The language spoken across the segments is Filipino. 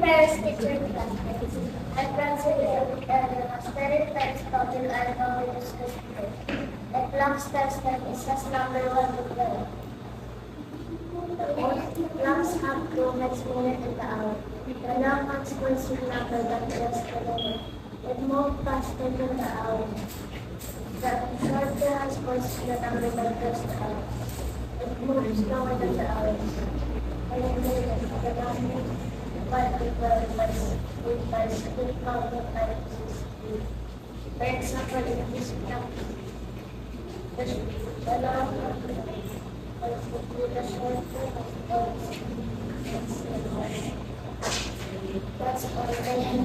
parents, teacher, and classmates. I'm Francis and Spirit Times Total are now we discuss today. The clock starts time is just number 1 to 12. The old clocks have grown next minute in the hour. The long ones points to number that just the minute. It moved faster than the hour. The shorter has points to the number that just the hour. It moves slower than the hours. And in minutes, the number 1 to 12 was 8 times 8,000 times 60. For example, in this clock, the long was the shorter was that's all I have.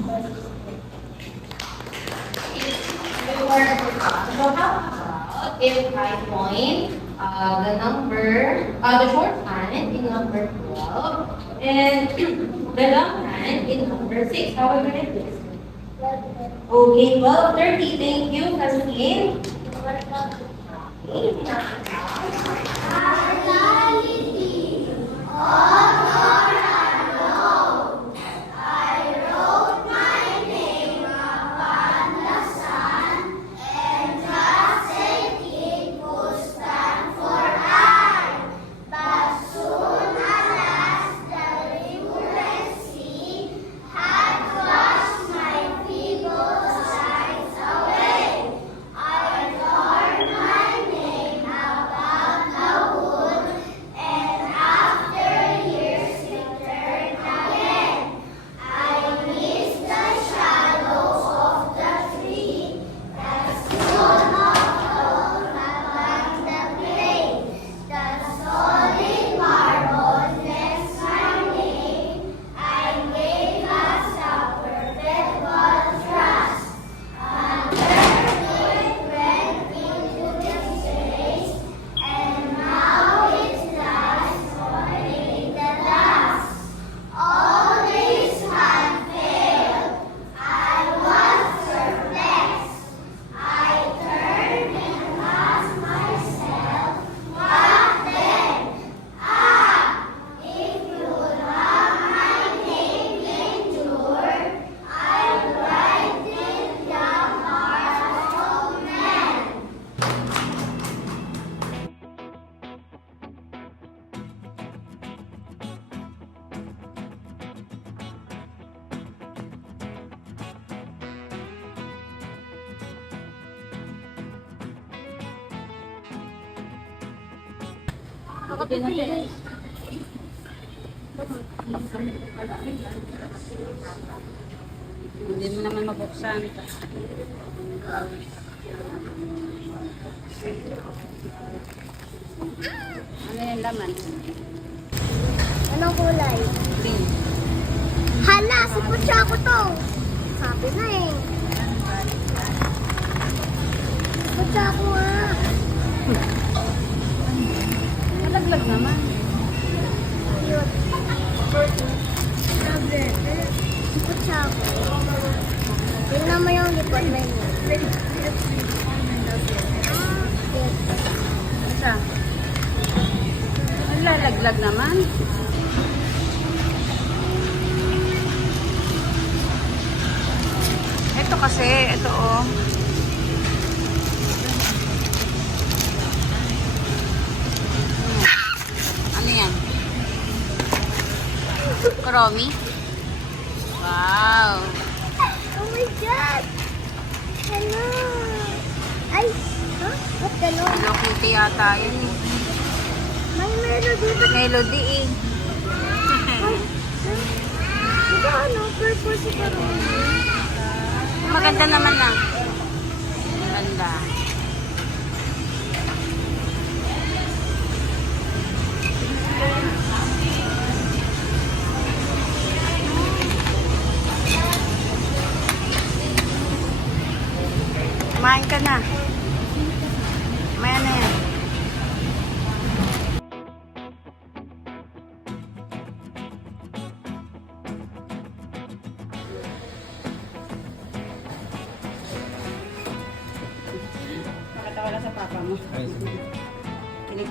So how about if I point the number, the short hand in number 12 and the long hand in number 6? How are we going to do this? Okay, 12:30. Thank you, Kathleen. Hindi mo naman mabuksan. Ano yung laman? Anong kulay? Green. Hala, si Puchako to. Sabi na eh. Puchako nga. Malaglag naman. Yun. Sabi, si Puchako. Tingnan mo yung likod na yun. Isa. Malalaglag naman. Ito kasi, ito oh. Ano yan? Chromie? Wow! Oh my God! Hello! Ay! Huh? Ba't ganun? Hello Kitty yata yun eh. May melody ba? Melody eh. Ay! Diba ano? Purple si Karoli. Maganda naman na. Maganda. Kumain ka na. Maya na yan. Nakatawa lang sa papa mo. Kilig.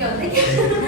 Yo, thank you.